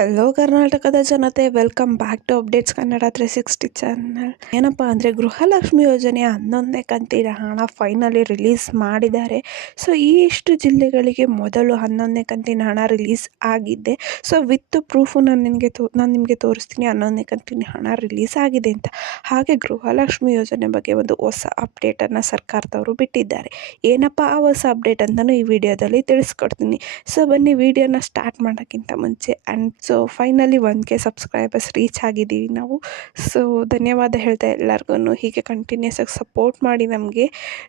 Hello ಕರ್ನಾಟಕದ ಜನತೆ, welcome back to updates Kannada 360 channel. ಏನಪ್ಪ ಅಂದರೆ ಗೃಹಲಕ್ಷ್ಮಿ ಯೋಜನೆಯ 11ನೇ ಕಂತಿನ ಹಣ ಫೈನಲಿ ರಿಲೀಸ್ ಮಾಡಿದ್ದಾರೆ. ಸೊ ಇಷ್ಟು ಜಿಲ್ಲೆಗಳಿಗೆ ಮೊದಲು 11ನೇ ಕಂತಿನ ಹಣ ರಿಲೀಸ್ ಆಗಿದ್ದೆ. ಸೊ ವಿತ್ ಪ್ರೂಫು ನಾನು ನಿಮಗೆ ತೋರಿಸ್ತೀನಿ 11ನೇ ಕಂತಿನ ಹಣ ರಿಲೀಸ್ ಆಗಿದೆ ಅಂತ. ಹಾಗೆ ಗೃಹಲಕ್ಷ್ಮಿ ಯೋಜನೆ ಬಗ್ಗೆ ಒಂದು ಹೊಸ ಅಪ್ಡೇಟನ್ನು ಸರ್ಕಾರದವರು ಬಿಟ್ಟಿದ್ದಾರೆ. ಏನಪ್ಪ ಆ ಹೊಸ ಅಪ್ಡೇಟ್ ಅಂತಲೂ ಈ ವಿಡಿಯೋದಲ್ಲಿ ತಿಳಿಸ್ಕೊಡ್ತೀನಿ. ಸೊ ಬನ್ನಿ ವಿಡಿಯೋನ ಸ್ಟಾರ್ಟ್ ಮಾಡೋಕ್ಕಿಂತ ಮುಂಚೆ so finally 1K subscribers reach ಆಗಿದ್ದೀವಿ ನಾವು. ಸೊ ಧನ್ಯವಾದ ಹೇಳ್ತಾ ಎಲ್ಲರಿಗೂ ಹೀಗೆ ಕಂಟಿನ್ಯೂಸ್ ಆಗಿ ಸಪೋರ್ಟ್ ಮಾಡಿ ನಮಗೆ.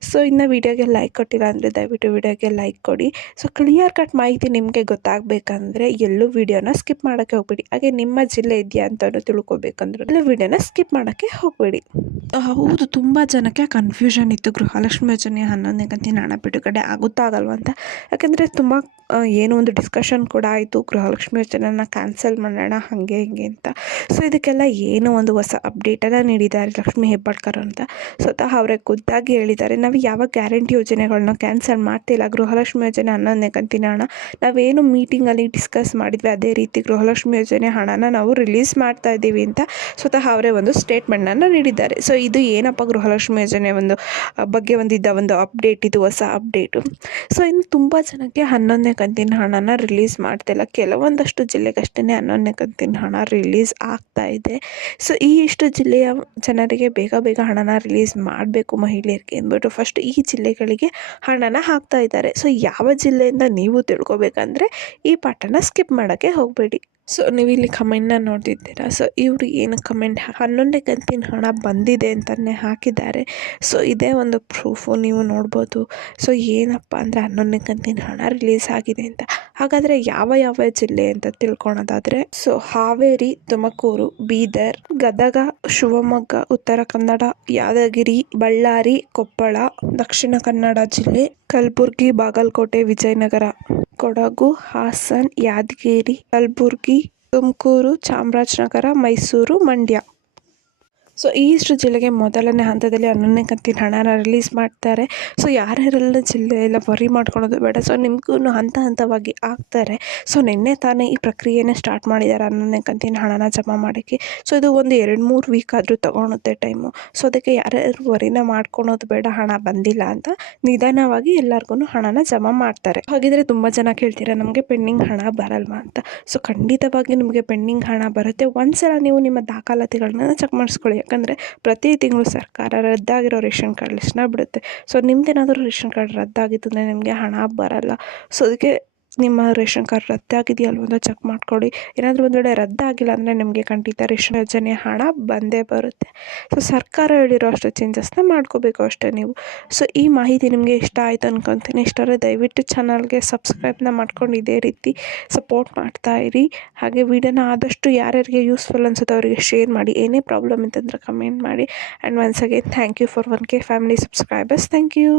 ಸೊ ಇನ್ನು ವಿಡಿಯೋಗೆ ಲೈಕ್ ಕೊಟ್ಟಿಲ್ಲ ಅಂದರೆ ದಯವಿಟ್ಟು ವಿಡಿಯೋಗೆ ಲೈಕ್ ಕೊಡಿ. ಸೊ ಕ್ಲಿಯರ್ ಕಟ್ ಮಾಹಿತಿ ನಿಮಗೆ ಗೊತ್ತಾಗಬೇಕಂದ್ರೆ ಎಲ್ಲೂ ವಿಡಿಯೋನ ಸ್ಕಿಪ್ ಮಾಡೋಕ್ಕೆ ಹೋಗ್ಬೇಡಿ. ಹಾಗೆ ನಿಮ್ಮ ಜಿಲ್ಲೆ ಇದೆಯಾ ಅಂತಲೂ ತಿಳ್ಕೊಬೇಕಂದ್ರೆ ಎಲ್ಲೂ ವಿಡಿಯೋನ ಸ್ಕಿಪ್ ಮಾಡೋಕ್ಕೆ ಹೋಗಬೇಡಿ. ಹೌದು, ತುಂಬ ಜನಕ್ಕೆ ಕನ್ಫ್ಯೂಷನ್ ಇತ್ತು ಗೃಹಲಕ್ಷ್ಮಿ ಯೋಜನೆ 11ನೇ ಕಂತಿನ ಹಣ ಬಿಡುಗಡೆ ಆಗುತ್ತಾ ಆಗಲ್ವ ಅಂತ. ಯಾಕೆಂದರೆ ತುಂಬ ಏನೋ ಒಂದು ಡಿಸ್ಕಷನ್ ಕೂಡ ಆಯಿತು, ಗೃಹಲಕ್ಷ್ಮಿ ಯೋಜನೆನ ಕ್ಯಾನ್ಸಲ್ ಮಾಡೋಣ ಹಾಗೆ ಹಿಂಗೆ ಅಂತ. ಸೊ ಇದಕ್ಕೆಲ್ಲ ಏನೋ ಒಂದು ಹೊಸ ಅಪ್ಡೇಟನ್ನು ನೀಡಿದ್ದಾರೆ ಲಕ್ಷ್ಮೀ ಹೆಬ್ಬಾಳ್ಕರ್ ಅಂತ. ಸ್ವತಃ ಅವರೇ ಖುದ್ದಾಗಿ ಹೇಳಿದ್ದಾರೆ, ನಾವು ಯಾವ ಗ್ಯಾರಂಟಿ ಯೋಜನೆಗಳನ್ನ ಕ್ಯಾನ್ಸಲ್ ಮಾಡ್ತಿಲ್ಲ. ಗೃಹಲಕ್ಷ್ಮಿ ಯೋಜನೆ 11ನೇ ಕಂತಿನ ಹಣ ನಾವೇನು ಮೀಟಿಂಗಲ್ಲಿ ಡಿಸ್ಕಸ್ ಮಾಡಿದ್ವಿ ಅದೇ ರೀತಿ ಗೃಹಲಕ್ಷ್ಮಿ ಯೋಜನೆ ಹಣನ ನಾವು ರಿಲೀಸ್ ಮಾಡ್ತಾ ಇದ್ದೀವಿ ಅಂತ ಸ್ವತಃ ಅವರೇ ಒಂದು ಸ್ಟೇಟ್ಮೆಂಟನ್ನು ನೀಡಿದ್ದಾರೆ. ಸೊ ಇದು ಏನಪ್ಪ ಗೃಹಲಕ್ಷ್ಮಿ ಯೋಜನೆ ಬಗ್ಗೆ ಒಂದು ಅಪ್ಡೇಟ್, ಇದು ಹೊಸ ಅಪ್ಡೇಟು. ಸೊ ಇನ್ನು ತುಂಬ ಜನಕ್ಕೆ 11ನೇ ಕಂತಿನ ಹಣನ ರಿಲೀಸ್ ಮಾಡ್ತಿಲ್ಲ. ಕೆಲವೊಂದಷ್ಟು ಜಿಲ್ಲೆಗಷ್ಟೇ 11ನೇ ಕಂತಿನ ಹಣ ರಿಲೀಸ್ ಆಗ್ತಾ ಇದೆ. ಸೊ ಇಷ್ಟು ಜಿಲ್ಲೆಯ ಜನರಿಗೆ ಬೇಗ ಬೇಗ ಹಣನ ರಿಲೀಸ್ ಮಾಡಬೇಕು ಮಹಿಳೆಯರಿಗೆ ಅಂದ್ಬಿಟ್ಟು ಫಸ್ಟ್ ಈ ಜಿಲ್ಲೆಗಳಿಗೆ ಹಣನ ಹಾಕ್ತಾ ಇದ್ದಾರೆ. ಸೊ ಯಾವ ಜಿಲ್ಲೆಯಿಂದ ನೀವು ತಿಳ್ಕೊಬೇಕಂದ್ರೆ ಈ ಪಾಠನ ಸ್ಕಿಪ್ ಮಾಡೋಕ್ಕೆ ಹೋಗಬೇಡಿ. ಸೊ ನೀವು ಇಲ್ಲಿ ಕಮೆಂಟ್ನ ನೋಡ್ತಿದ್ದೀರಾ. ಸೊ ಇವರು ಏನು ಕಮೆಂಟ್ 11ನೇ ಕಂತಿನ ಹಣ ಬಂದಿದೆ ಅಂತಲೇ ಹಾಕಿದ್ದಾರೆ. ಸೊ ಇದೇ ಒಂದು ಪ್ರೂಫು ನೀವು ನೋಡ್ಬೋದು. ಸೊ ಏನಪ್ಪ ಅಂದರೆ 11ನೇ ಕಂತಿನ ಹಣ ರಿಲೀಸ್ ಆಗಿದೆ ಅಂತ. ಹಾಗಾದರೆ ಯಾವ ಜಿಲ್ಲೆ ಅಂತ ತಿಳ್ಕೊಳೋದಾದರೆ, ಸೊ ಹಾವೇರಿ, ತುಮಕೂರು, ಬೀದರ್, ಗದಗ, ಶಿವಮೊಗ್ಗ, ಉತ್ತರ ಕನ್ನಡ, ಯಾದಗಿರಿ, ಬಳ್ಳಾರಿ, ಕೊಪ್ಪಳ, ದಕ್ಷಿಣ ಕನ್ನಡ ಜಿಲ್ಲೆ, ಕಲಬುರಗಿ, ಬಾಗಲಕೋಟೆ, ವಿಜಯನಗರ, ಕೊಡಗು, ಹಾಸನ್, ಯಾದಗಿರಿ, ಕಲಬುರಗಿ, ತುಮಕೂರು, ಚಾಮರಾಜನಗರ, ಮೈಸೂರು, ಮಂಡ್ಯ. ಸೊ ಇಷ್ಟು ಜಿಲ್ಲೆಗೆ ಮೊದಲನೇ ಹಂತದಲ್ಲಿ 11ನೇ ಕಂತಿನ ಹಣನ ರಿಲೀಸ್ ಮಾಡ್ತಾರೆ. ಸೊ ಯಾರ್ಯಾರೆಲ್ಲ ಜಿಲ್ಲೆ ಎಲ್ಲ ವರಿ ಮಾಡ್ಕೊಳೋದು ಬೇಡ. ಸೊ ನಿಮಗೂ ಹಂತವಾಗಿ ಆಗ್ತಾರೆ. ಸೊ ನಿನ್ನೆ ತಾನೇ ಈ ಪ್ರಕ್ರಿಯೆನೇ ಸ್ಟಾರ್ಟ್ ಮಾಡಿದ್ದಾರೆ 11ನೇ ಕಂತಿನ ಹಣನ ಜಮಾ ಮಾಡೋಕ್ಕೆ. ಸೊ ಇದು ಒಂದು 2-3 ವೀಕ್ ಆದರೂ ತೊಗೊಳುತ್ತೆ ಟೈಮು. ಸೊ ಅದಕ್ಕೆ ಯಾರ್ಯಾರು ವರಿನ ಮಾಡ್ಕೊಳೋದು ಬೇಡ, ಹಣ ಬಂದಿಲ್ಲ ಅಂತ ನಿಧಾನವಾಗಿ ಎಲ್ಲರಿಗೂ ಹಣನ ಜಮಾ ಮಾಡ್ತಾರೆ. ಹಾಗಿದ್ರೆ ತುಂಬ ಜನ ಕೇಳ್ತೀರಾ ನಮಗೆ ಪೆಂಡಿಂಗ್ ಹಣ ಬರಲ್ವಾ ಅಂತ. ಸೊ ಖಂಡಿತವಾಗಿ ನಿಮಗೆ ಪೆಂಡಿಂಗ್ ಹಣ ಬರುತ್ತೆ. ಒಂದ್ಸಲ ನೀವು ನಿಮ್ಮ ದಾಖಲಾತಿಗಳನ್ನ ಚೆಕ್ ಮಾಡಿಸ್ಕೊಳ್ಳಿ. ಯಾಕಂದರೆ ಪ್ರತಿ ತಿಂಗಳು ಸರ್ಕಾರ ರದ್ದಾಗಿರೋ ರೇಷನ್ ಕಾರ್ಡ್ ಲಿಸ್ಟ್ನ ಬಿಡುತ್ತೆ. ಸೊ ನಿಮ್ದೇನಾದರೂ ರೇಷನ್ ಕಾರ್ಡ್ ರದ್ದಾಗಿತ್ತು ಅಂದರೆ ನಿಮಗೆ ಹಣ ಬರಲ್ಲ. ಸೊ ಅದಕ್ಕೆ ನಿಮ್ಮ ರೇಷನ್ ಕಾರ್ಡ್ ರದ್ದಾಗಿದೆಯಲ್ವ ಅಂತ ಚೆಕ್ ಮಾಡ್ಕೊಳ್ಳಿ. ಏನಾದರೂ ಒಂದು ವೇಳೆ ರದ್ದಾಗಿಲ್ಲ ಅಂದರೆ ನಿಮಗೆ ಖಂಡಿತ ರೇಷನ್ ಯೋಜನೆ ಹಣ ಬಂದೇ ಬರುತ್ತೆ. ಸೊ ಸರ್ಕಾರ ಹೇಳಿರೋ ಅಷ್ಟು ಚೇಂಜಸ್ನ ಮಾಡ್ಕೋಬೇಕು ಅಷ್ಟೇ ನೀವು. ಸೊ ಈ ಮಾಹಿತಿ ನಿಮಗೆ ಇಷ್ಟ ಆಯಿತು ಅನ್ಕೊತೀನಿ. ಇಷ್ಟರೇ ದಯವಿಟ್ಟು ಚಾನಲ್ಗೆ ಸಬ್ಸ್ಕ್ರೈಬ್ನ ಮಾಡ್ಕೊಂಡು ಇದೇ ರೀತಿ ಸಪೋರ್ಟ್ ಮಾಡ್ತಾ ಇರಿ. ಹಾಗೆ ವಿಡಿಯೋನ ಆದಷ್ಟು ಯಾರ್ಯಾರಿಗೆ ಯೂಸ್ಫುಲ್ ಅನ್ಸುತ್ತೋ ಅವರಿಗೆ ಶೇರ್ ಮಾಡಿ. ಏನೇ ಪ್ರಾಬ್ಲಮ್ ಇತ್ತಂದ್ರೆ ಕಮೆಂಟ್ ಮಾಡಿ. And once again thank you for 1K family subscribers. Thank you.